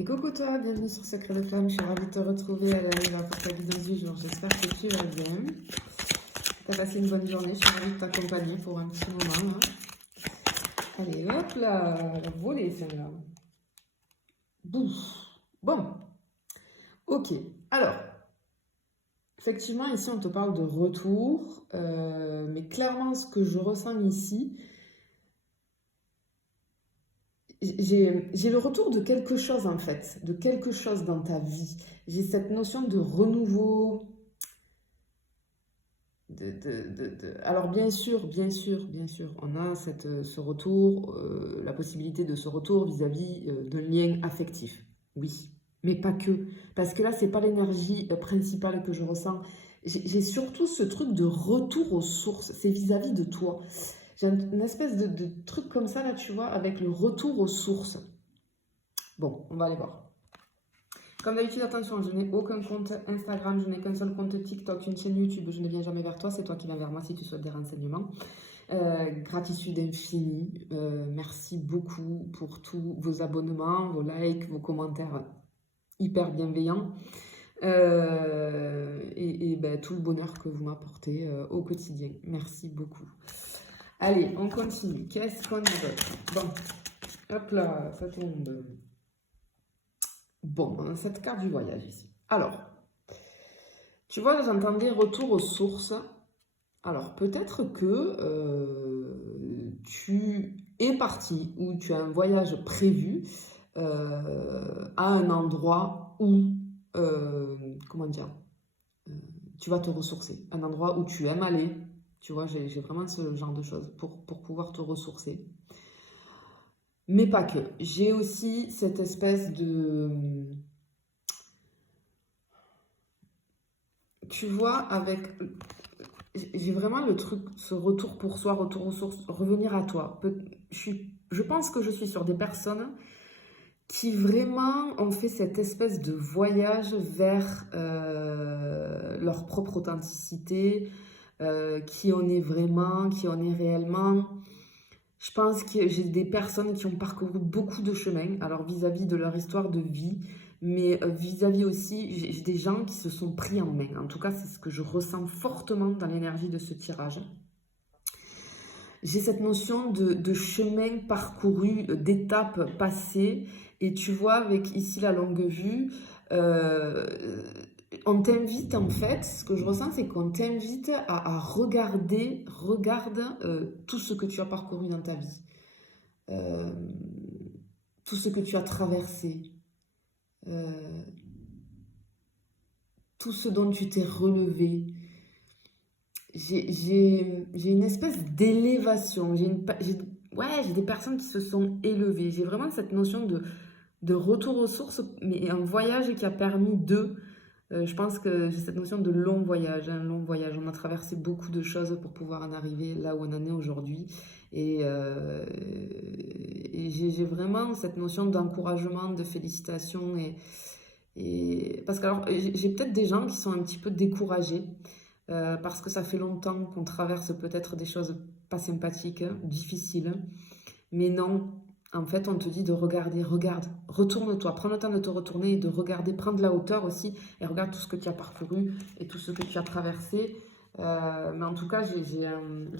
Et coucou toi, bienvenue sur Secret de Flamme, je suis ravie de te retrouver à la live pour ta guidance du jour. J'espère que tu vas bien. Tu as passé une bonne journée, je suis ravie de t'accompagner pour un petit moment. Allez, hop là, la volée celle-là. Bouf. Bon, ok. Alors, effectivement, ici on te parle de retour, mais clairement ce que je ressens ici, j'ai le retour de quelque chose en fait, de quelque chose dans ta vie. J'ai cette notion de renouveau. Alors bien sûr, on a ce retour, la possibilité de ce retour vis-à-vis d'un lien affectif. Oui, mais pas que. Parce que là, c'est pas l'énergie principale que je ressens. J'ai surtout ce truc de retour aux sources. C'est vis-à-vis de toi. J'ai une espèce de truc comme ça, là, tu vois, avec le retour aux sources. Bon, on va aller voir. Comme d'habitude, attention, je n'ai aucun compte Instagram, je n'ai qu'un seul compte TikTok, une chaîne YouTube, je ne viens jamais vers toi, c'est toi qui viens vers moi si tu souhaites des renseignements. Gratitude infinie, merci beaucoup pour tous vos abonnements, vos likes, vos commentaires hyper bienveillants et ben, tout le bonheur que vous m'apportez au quotidien. Merci beaucoup. Allez, on continue. Qu'est-ce qu'on a d'autre? Bon, hop là, ça tombe. Bon, on a cette carte du voyage ici. Alors, tu vois, j'entendais retour aux sources. Alors, peut-être que tu es parti ou tu as un voyage prévu à un endroit où, comment dire, tu vas te ressourcer. Un endroit où tu aimes aller. Tu vois, j'ai vraiment ce genre de choses pour pouvoir te ressourcer. Mais pas que. J'ai aussi cette espèce de... Tu vois, avec... J'ai vraiment le truc, ce retour pour soi, retour aux sources, revenir à toi. Je pense que je suis sur des personnes qui vraiment ont fait cette espèce de voyage vers leur propre authenticité, qui on est vraiment, qui on est réellement. Je pense que j'ai des personnes qui ont parcouru beaucoup de chemins, alors vis-à-vis de leur histoire de vie, mais vis-à-vis aussi, j'ai des gens qui se sont pris en main. En tout cas, c'est ce que je ressens fortement dans l'énergie de ce tirage. J'ai cette notion de chemin parcouru, d'étapes passées, et tu vois, avec ici la longue vue, on t'invite en fait, ce que je ressens, c'est qu'on t'invite à regarde tout ce que tu as parcouru dans ta vie, euh, tout ce que tu as traversé, euh, tout ce dont tu t'es relevé. J'ai une espèce d'élévation, j'ai des personnes qui se sont élevées, j'ai vraiment cette notion de retour aux sources, mais un voyage qui a permis je pense que j'ai cette notion de long voyage, un long voyage. On a traversé beaucoup de choses pour pouvoir en arriver là où on en est aujourd'hui. Et j'ai vraiment cette notion d'encouragement, de félicitations. Parce que alors, j'ai peut-être des gens qui sont un petit peu découragés parce que ça fait longtemps qu'on traverse peut-être des choses pas sympathiques, difficiles. Mais non, en fait, on te dit de regarder, regarde, retourne-toi, prends le temps de te retourner et de regarder, prendre de la hauteur aussi, et regarde tout ce que tu as parcouru et tout ce que tu as traversé. Mais en tout cas, j'ai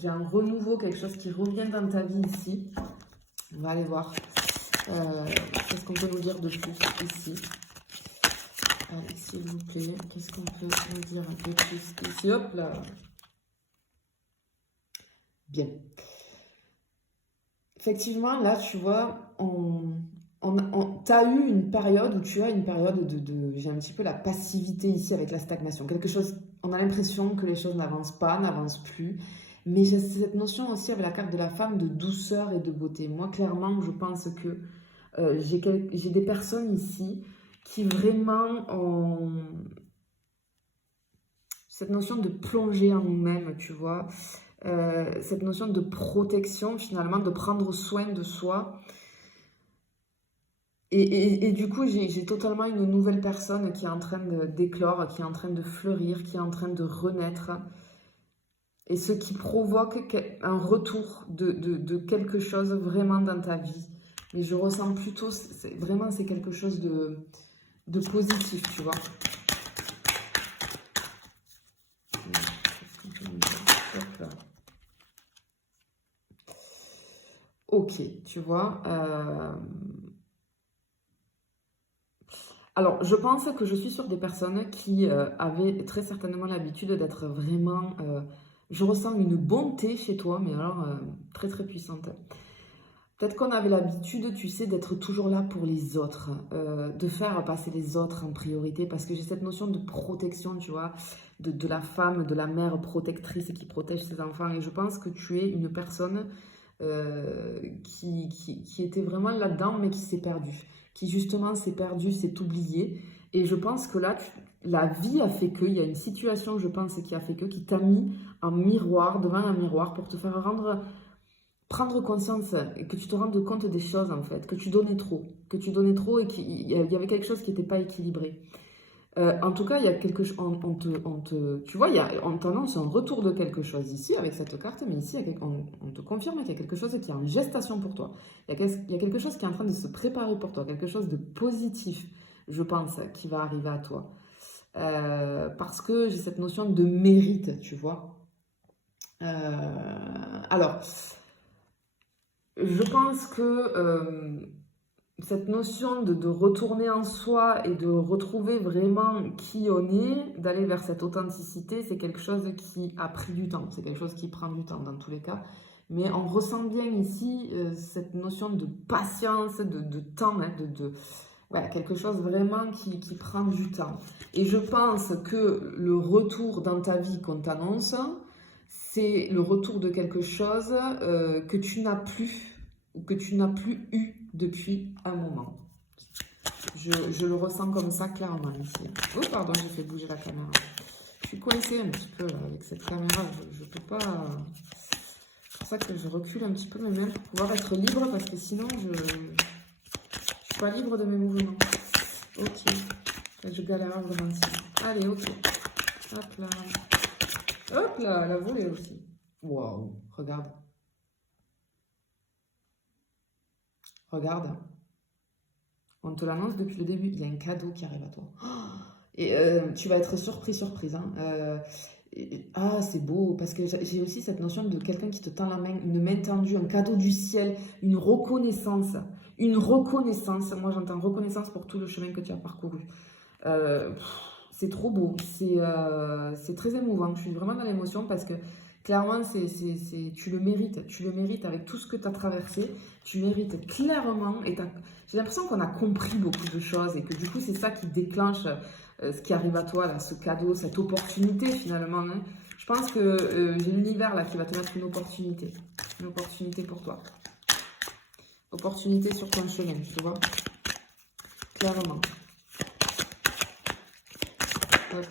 un renouveau, quelque chose qui revient dans ta vie ici. On va aller voir. Qu'est-ce qu'on peut nous dire de plus ici? Allez, s'il vous plaît, qu'est-ce qu'on peut nous dire de plus ici? Hop là. Bien. Effectivement, là, tu vois, t'as eu une période où tu as une période j'ai un petit peu la passivité ici avec la stagnation. Quelque chose, on a l'impression que les choses n'avancent pas, n'avancent plus. Mais j'ai cette notion aussi avec la carte de la femme de douceur et de beauté. Moi, clairement, je pense que j'ai des personnes ici qui vraiment ont cette notion de plonger en nous-mêmes, tu vois. Cette notion de protection finalement, de prendre soin de soi. Et du coup, j'ai totalement une nouvelle personne qui est en train d'éclore, qui est en train de fleurir, qui est en train de renaître. Et ce qui provoque un retour de quelque chose vraiment dans ta vie. Mais je ressens plutôt, vraiment, c'est quelque chose de positif, tu vois. Hop là. Ok, tu vois. Alors, je pense que je suis sur des personnes qui avaient très certainement l'habitude d'être vraiment... je ressens une bonté chez toi, mais alors très très puissante. Peut-être qu'on avait l'habitude, tu sais, d'être toujours là pour les autres, de faire passer les autres en priorité, parce que j'ai cette notion de protection, tu vois, de la femme, de la mère protectrice qui protège ses enfants. Et je pense que tu es une personne qui était vraiment là-dedans, mais qui s'est perdue, qui justement s'est perdue, s'est oubliée. Et je pense que là, la vie a fait que, il y a une situation, je pense, qui a fait que, qui t'a mis en miroir, devant un miroir, pour te faire prendre conscience et que tu te rendes compte des choses en fait, que tu donnais trop et qu'il y avait quelque chose qui n'était pas équilibré. En tout cas, il y a quelque chose, tu vois, on t'annonce un retour de quelque chose ici avec cette carte, mais ici, on te confirme qu'il y a quelque chose qui est en gestation pour toi. Il y a quelque chose qui est en train de se préparer pour toi, quelque chose de positif, je pense, qui va arriver à toi. Parce que j'ai cette notion de mérite, tu vois. Alors, je pense que cette notion de retourner en soi et de retrouver vraiment qui on est, d'aller vers cette authenticité, c'est quelque chose qui a pris du temps. C'est quelque chose qui prend du temps dans tous les cas. Mais on ressent bien ici cette notion de patience, de temps, hein, ouais, quelque chose vraiment qui prend du temps. Et je pense que le retour dans ta vie qu'on t'annonce, c'est le retour de quelque chose que tu n'as plus ou que tu n'as plus eu depuis un moment. Je le ressens comme ça clairement ici. Oh pardon, j'ai fait bouger la caméra. Je suis coincée un petit peu là, avec cette caméra, je peux pas... C'est pour ça que je recule un petit peu mes mains pour pouvoir être libre parce que sinon je suis pas libre de mes mouvements. Ok, je galère vraiment ici. Allez, ok. Hop là. Hop là, la volée aussi. Waouh, regarde. Regarde. On te l'annonce depuis le début. Il y a un cadeau qui arrive à toi. Et tu vas être surprise. Hein. C'est beau. Parce que j'ai aussi cette notion de quelqu'un qui te tend la main, une main tendue, un cadeau du ciel, une reconnaissance. Une reconnaissance. Moi, j'entends reconnaissance pour tout le chemin que tu as parcouru. C'est trop beau. C'est très émouvant. Je suis vraiment dans l'émotion parce que clairement, tu le mérites. Tu le mérites avec tout ce que tu as traversé. Tu mérites clairement. Et j'ai l'impression qu'on a compris beaucoup de choses et que du coup, c'est ça qui déclenche ce qui arrive à toi, là, ce cadeau, cette opportunité finalement. Hein. Je pense que j'ai l'univers là qui va te mettre une opportunité. Une opportunité pour toi. Opportunité sur ton chemin, tu vois. Clairement. Hop.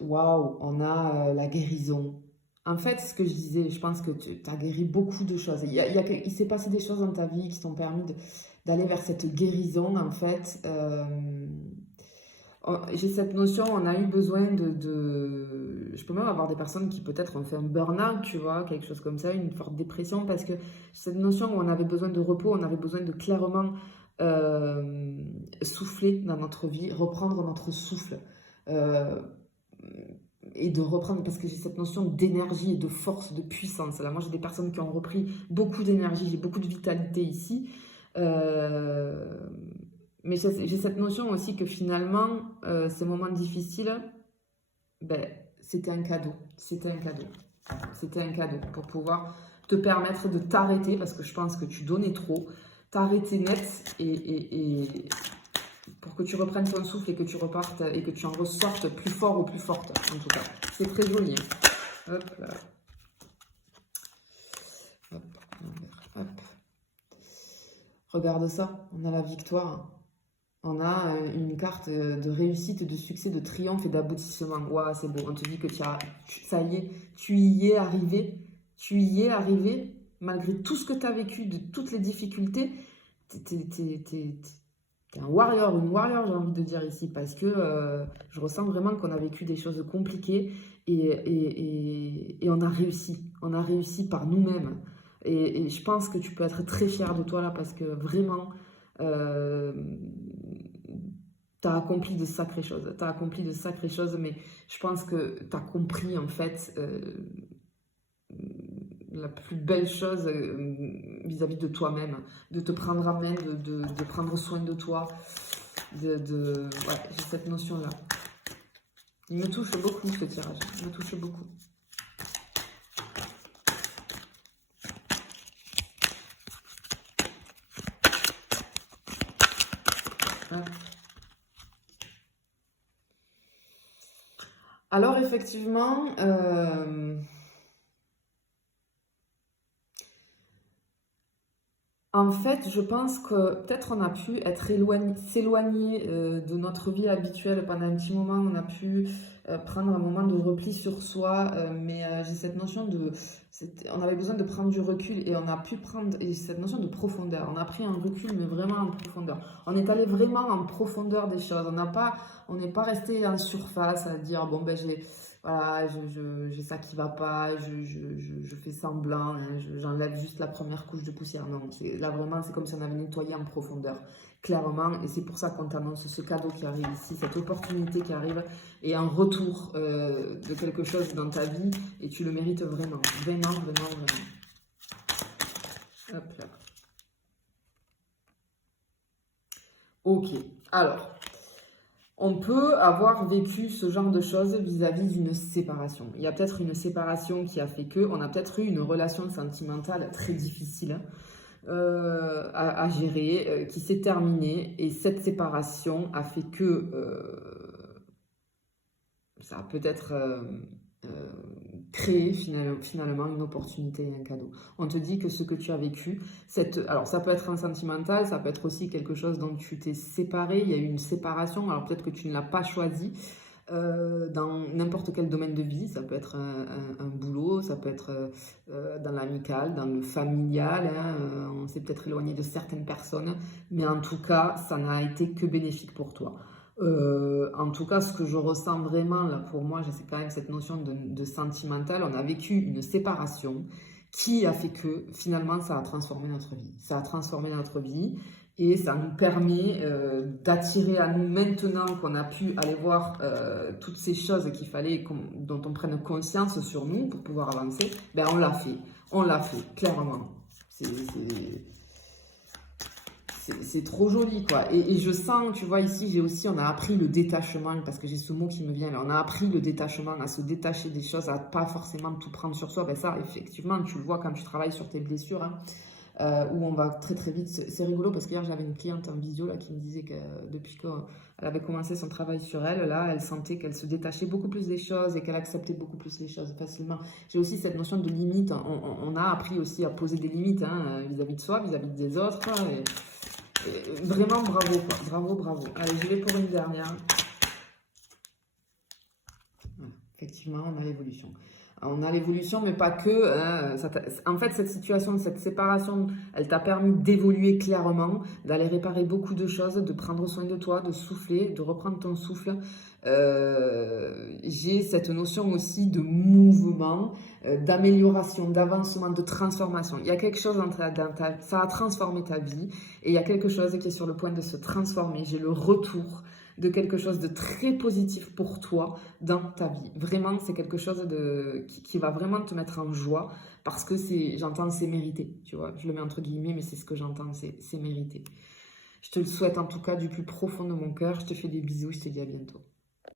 Waouh, on a la guérison. En fait, ce que je disais, je pense que tu as guéri beaucoup de choses. Il s'est passé des choses dans ta vie qui t'ont permis d'aller vers cette guérison, en fait. J'ai cette notion, on a eu besoin Je peux même avoir des personnes qui peut-être ont fait un burn-out, tu vois, quelque chose comme ça, une forte dépression, parce que cette notion où on avait besoin de repos, on avait besoin de clairement souffler dans notre vie, reprendre notre souffle. Euh, et de reprendre, parce que j'ai cette notion d'énergie et de force, de puissance. Là, moi, j'ai des personnes qui ont repris beaucoup d'énergie, j'ai beaucoup de vitalité ici. Mais j'ai cette notion aussi que finalement, ces moments difficiles, ben, c'était un cadeau. C'était un cadeau. C'était un cadeau pour pouvoir te permettre de t'arrêter, parce que je pense que tu donnais trop, t'arrêter net et pour que tu reprennes ton souffle et que tu repartes et que tu en ressortes plus fort ou plus forte, en tout cas. C'est très joli. Hop là. Hop, hop. Regarde ça, on a la victoire. On a une carte de réussite, de succès, de triomphe et d'aboutissement. Waouh, c'est beau. On te dit que ça y est, tu y es arrivé. Tu y es arrivé, malgré tout ce que tu as vécu, de toutes les difficultés. T'es un warrior, une warrior, j'ai envie de dire ici, parce que je ressens vraiment qu'on a vécu des choses compliquées et on a réussi. On a réussi par nous-mêmes. Et je pense que tu peux être très fier de toi là parce que vraiment, euh, tu as accompli de sacrées choses. Tu as accompli de sacrées choses, mais je pense que tu as compris en fait la plus belle chose vis-à-vis de toi-même, de te prendre en main, de prendre soin de toi. Ouais, j'ai cette notion-là. Il me touche beaucoup ce tirage, il me touche beaucoup. Ouais. Alors effectivement, en fait, je pense que peut-être on a pu être s'éloigner de notre vie habituelle pendant un petit moment, on a pu prendre un moment de repli sur soi, mais j'ai cette notion on avait besoin de prendre du recul et on a pu prendre cette notion de profondeur. On a pris un recul, mais vraiment en profondeur. On est allé vraiment en profondeur des choses. On n'est pas resté en surface à dire bon ben voilà, j'ai ça qui va pas, je fais semblant, hein, j'enlève juste la première couche de poussière. Non, là vraiment, c'est comme si on avait nettoyé en profondeur, clairement. Et c'est pour ça qu'on t'annonce ce cadeau qui arrive ici, cette opportunité qui arrive, et un retour de quelque chose dans ta vie, et tu le mérites vraiment, vraiment, vraiment, vraiment. Hop là. Ok, alors... On peut avoir vécu ce genre de choses vis-à-vis d'une séparation. Il y a peut-être une séparation qui a fait que, on a peut-être eu une relation sentimentale très difficile à gérer, qui s'est terminée, et cette séparation a fait que ça a peut-être euh, créé finalement une opportunité et un cadeau. On te dit que ce que tu as vécu, alors ça peut être un sentimental, ça peut être aussi quelque chose dont tu t'es séparé, il y a eu une séparation, alors peut-être que tu ne l'as pas choisi. Dans n'importe quel domaine de vie, ça peut être un boulot, ça peut être dans l'amical, dans le familial, hein, on s'est peut-être éloigné de certaines personnes, mais en tout cas, ça n'a été que bénéfique pour toi. En tout cas, ce que je ressens vraiment, là, pour moi, c'est quand même cette notion de sentimental. On a vécu une séparation qui a fait que, finalement, ça a transformé notre vie. Ça a transformé notre vie et ça nous permet d'attirer à nous, maintenant qu'on a pu aller voir toutes ces choses qu'il fallait, dont on prenne conscience sur nous pour pouvoir avancer. Ben, on l'a fait. On l'a fait, clairement. C'est trop joli, quoi. Et je sens, tu vois, ici, on a appris le détachement, parce que j'ai ce mot qui me vient là. On a appris le détachement, à se détacher des choses, à pas forcément tout prendre sur soi. Ben ça, effectivement, tu le vois quand tu travailles sur tes blessures, hein, où on va très très vite. C'est rigolo parce qu'hier, j'avais une cliente en visio là, qui me disait que depuis qu'elle avait commencé son travail sur elle, là, elle sentait qu'elle se détachait beaucoup plus des choses et qu'elle acceptait beaucoup plus les choses facilement. J'ai aussi cette notion de limite. On a appris aussi à poser des limites, hein, vis-à-vis de soi, vis-à-vis des autres. Vraiment bravo, quoi. Bravo, bravo. Allez, je vais pour une dernière. Voilà. Effectivement, on a l'évolution. On a l'évolution, mais pas que. Hein. En fait, cette situation, cette séparation, elle t'a permis d'évoluer clairement, d'aller réparer beaucoup de choses, de prendre soin de toi, de souffler, de reprendre ton souffle. J'ai cette notion aussi de mouvement, d'amélioration, d'avancement, de transformation. Il y a quelque chose ça a transformé ta vie, et il y a quelque chose qui est sur le point de se transformer. J'ai le retour de quelque chose de très positif pour toi dans ta vie. Vraiment, c'est quelque chose qui va vraiment te mettre en joie, parce que j'entends c'est mérité, tu vois. Je le mets entre guillemets, mais c'est ce que j'entends, c'est mérité. Je te le souhaite en tout cas du plus profond de mon cœur. Je te fais des bisous, je te dis à bientôt.